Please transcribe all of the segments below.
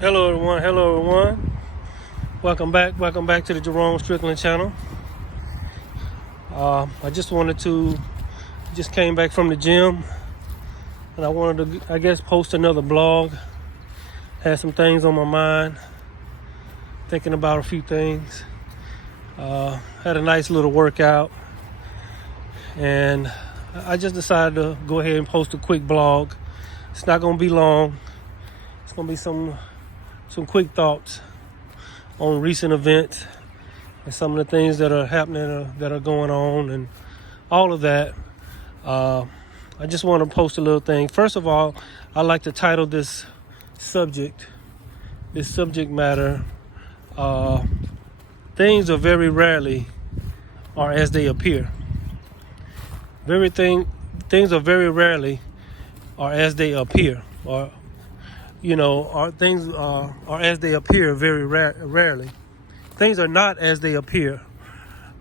Hello everyone. Welcome back to the Jerome Strickland channel. I just came back from the gym, and I wanted to, post another blog. Had some things on my mind, thinking about a few things. Had a nice little workout, and I just decided to go ahead and post a quick blog. It's not going to be long. It's going to be some quick thoughts on recent events and some of the things that are happening, that are going on, and all of that. I just want to post a little thing. First of all, I like to title this subject matter, things are very rarely are as they appear. Things are very rarely are as they appear, or things are as they appear very rarely. Things are not as they appear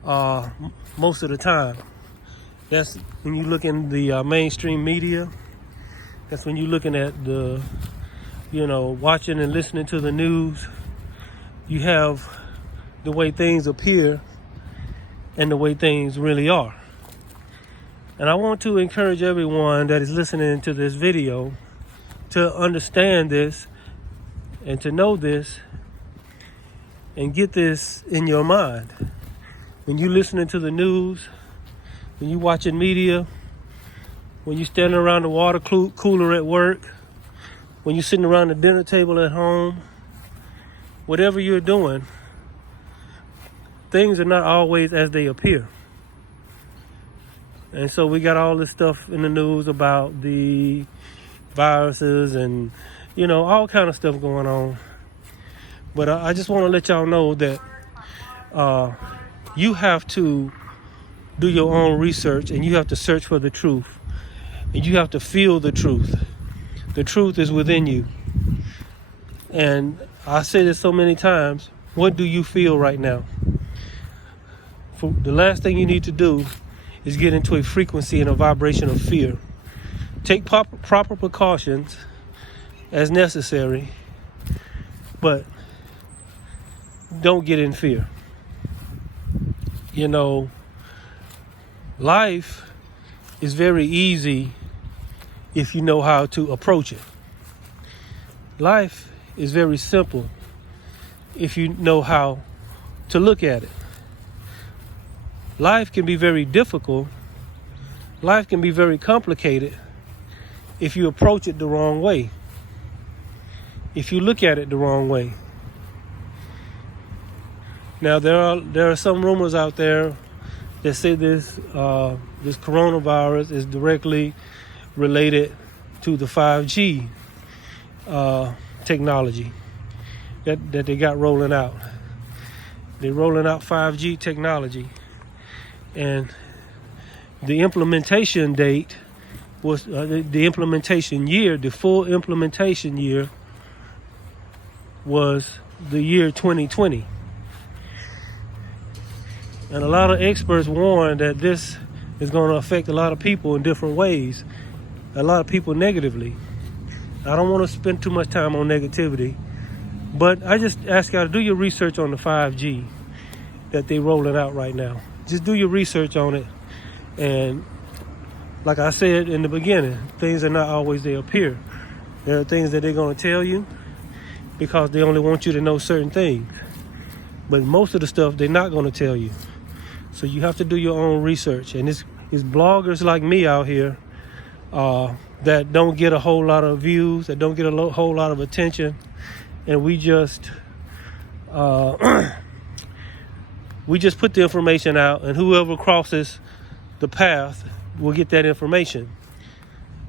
most of the time. That's when you look in the mainstream media. That's when you're looking at the, watching and listening to the news. You have the way things appear and the way things really are. And I want to encourage everyone that is listening to this video to understand this and to know this and get this in your mind. When you're listening to the news, when you're watching media, when you're standing around the water cooler at work, when you're sitting around the dinner table at home, whatever you're doing, things are not always as they appear. And so we got all this stuff in the news about the viruses and all kind of stuff going on, but I just want to let y'all know that you have to do your own research, and you have to search for the truth, and you have to feel the truth. The truth is within you. And I say this so many times, what do you feel right now? For the last thing you need to do is get into a frequency and a vibration of fear. Take proper precautions as necessary, but don't get in fear. Life is very easy if you know how to approach it. Life is very simple if you know how to look at it. Life can be very difficult. Life can be very complicated if you approach it the wrong way, if you look at it the wrong way. Now, there are some rumors out there that say this coronavirus is directly related to the 5G technology that they got rolling out. They're rolling out 5G technology, and the implementation date was the implementation year. The full implementation year was the year 2020. And a lot of experts warn that this is going to affect a lot of people in different ways, a lot of people negatively. I don't want to spend too much time on negativity, but I just ask y'all to do your research on the 5G that they're rolling out right now. Just do your research on it. And like I said in the beginning, things are not always they appear. There are things that they're going to tell you because they only want you to know certain things. But most of the stuff they're not going to tell you. So you have to do your own research. And it's bloggers like me out here that don't get a whole lot of views, that don't get a whole lot of attention. And we just put the information out, and whoever crosses the path will get that information.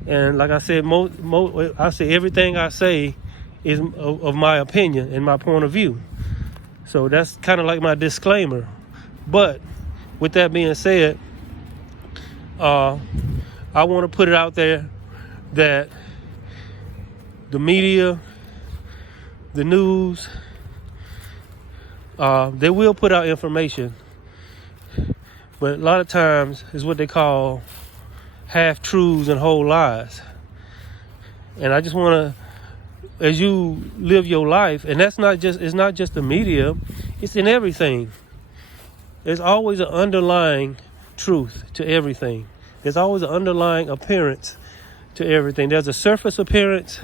And like I said, I say everything I say is of my opinion and my point of view. So that's kind of like my disclaimer. But with that being said, I want to put it out there that the media, the news, they will put out information, but a lot of times is what they call half truths and whole lies. And I just want to as you live your life, and it's not just the media, it's in everything. There's always an underlying truth to everything. There's always an underlying appearance to everything. There's a surface appearance,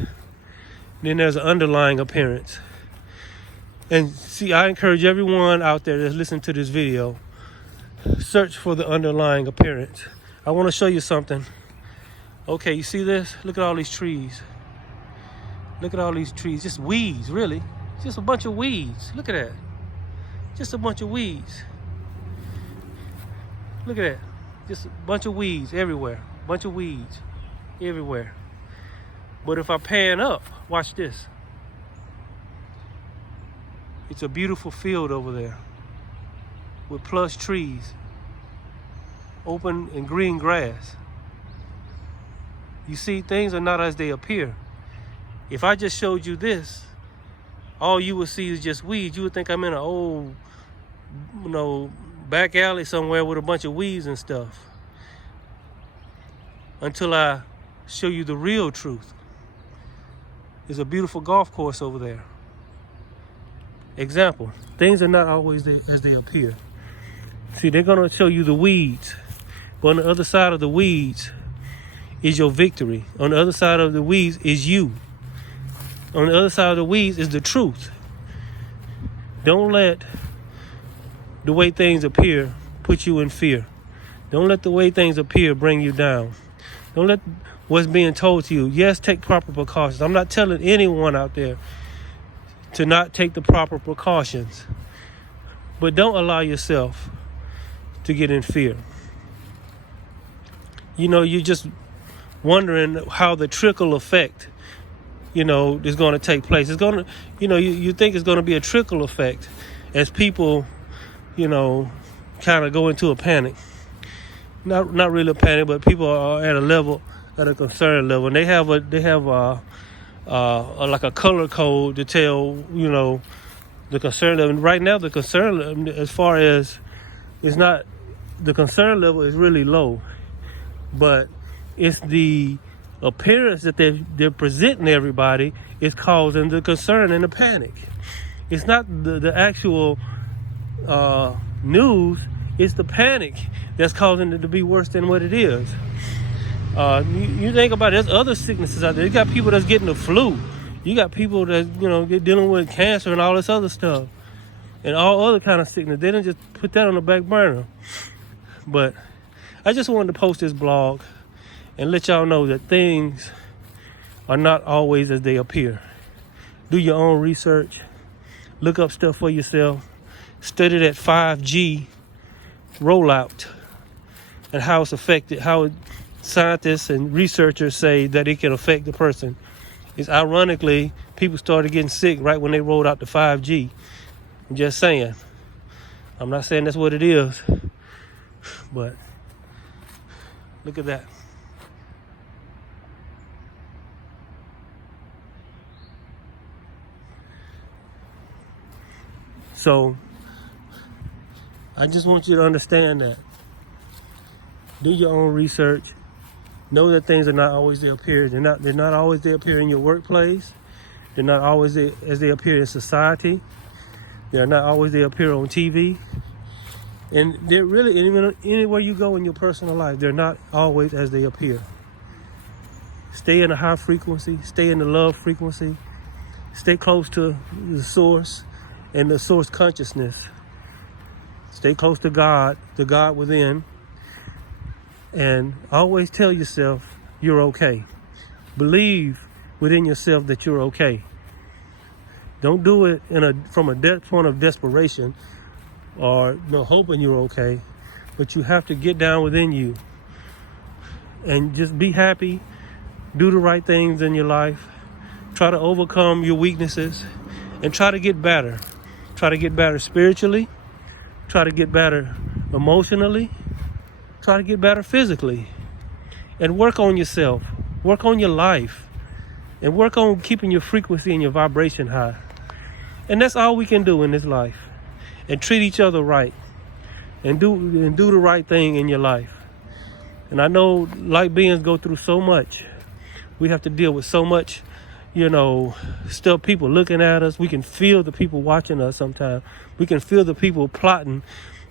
then there's an underlying appearance. And see, I encourage everyone out there that's listening to this video, search for the underlying appearance. I want to show you something. Okay, you see this? Look at all these trees. Look at all these trees. Just weeds, really. Just a bunch of weeds. Look at that. Just a bunch of weeds. Look at that. Just a bunch of weeds everywhere. Bunch of weeds everywhere. But if I pan up, watch this. It's a beautiful field over there with plush trees, open and green grass. You see, things are not as they appear. If I just showed you this, all you would see is just weeds. You would think I'm in an old, back alley somewhere with a bunch of weeds and stuff. Until I show you the real truth. There's a beautiful golf course over there. Example, things are not always as they appear. See, they're going to show you the weeds. But on the other side of the weeds is your victory. On the other side of the weeds is you. On the other side of the weeds is the truth. Don't let the way things appear put you in fear. Don't let the way things appear bring you down. Don't let what's being told to you. Yes, take proper precautions. I'm not telling anyone out there to not take the proper precautions. But don't allow yourself to get in fear. You're just wondering how the trickle effect, is going to take place. It's going to, you think it's going to be a trickle effect as people, kind of go into a panic. Not really a panic, but people are at a concern level, and they have like a color code to tell, the concern level. Right now, the concern level, as far as it's not, the concern level is really low, but it's the appearance that they're presenting everybody is causing the concern and the panic. It's not the actual news, it's the panic that's causing it to be worse than what it is. You think about it, there's other sicknesses out there. You got people that's getting the flu. You got people that's, dealing with cancer and all this other stuff. And all other kind of sickness. They didn't just put that on the back burner. But I just wanted to post this blog and let y'all know that things are not always as they appear. Do your own research. Look up stuff for yourself. Study that 5G rollout and how it's affected, how scientists and researchers say that it can affect the person. It's ironically, people started getting sick right when they rolled out the 5G. I'm just saying. I'm not saying that's what it is, but look at that. So I just want you to understand that. Do your own research. Know that things are not always they appear. They're not always they appear in your workplace. They're not always as they appear in society. They're not always they appear on TV. And they're really anywhere you go in your personal life, they're not always as they appear. Stay in a high frequency. Stay in the love frequency. Stay close to the source and the source consciousness. Stay close to God, the God within. And always tell yourself you're okay. Believe within yourself that you're okay. Don't do it from a point of desperation or hoping you're okay. But you have to get down within you and just be happy. Do the right things in your life. Try to overcome your weaknesses and try to get better. Try to get better spiritually. Try to get better emotionally. Try to get better physically. And work on yourself. Work on your life. And work on keeping your frequency and your vibration high. And that's all we can do in this life. And treat each other right. And do the right thing in your life. And I know light beings go through so much. We have to deal with so much, still people looking at us. We can feel the people watching us sometimes. We can feel the people plotting,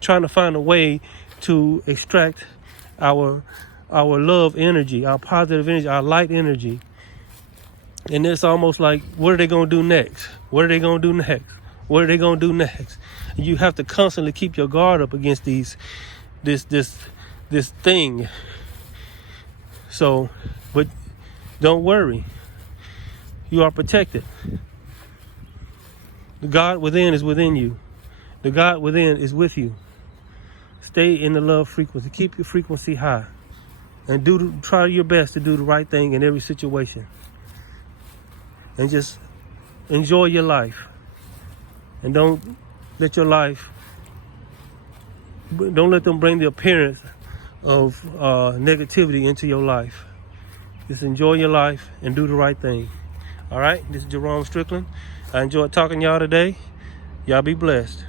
trying to find a way to extract our love energy, our positive energy, our light energy. And it's almost like, what are they going to do next? What are they going to do next? What are they going to do next? And you have to constantly keep your guard up against this thing. So, but don't worry. You are protected. The God within is within you. The God within is with you. Stay in the love frequency. Keep your frequency high. And try your best to do the right thing in every situation. And just enjoy your life. And don't let them bring the appearance of negativity into your life. Just enjoy your life and do the right thing. All right, this is Jerome Strickland. I enjoyed talking to y'all today. Y'all be blessed.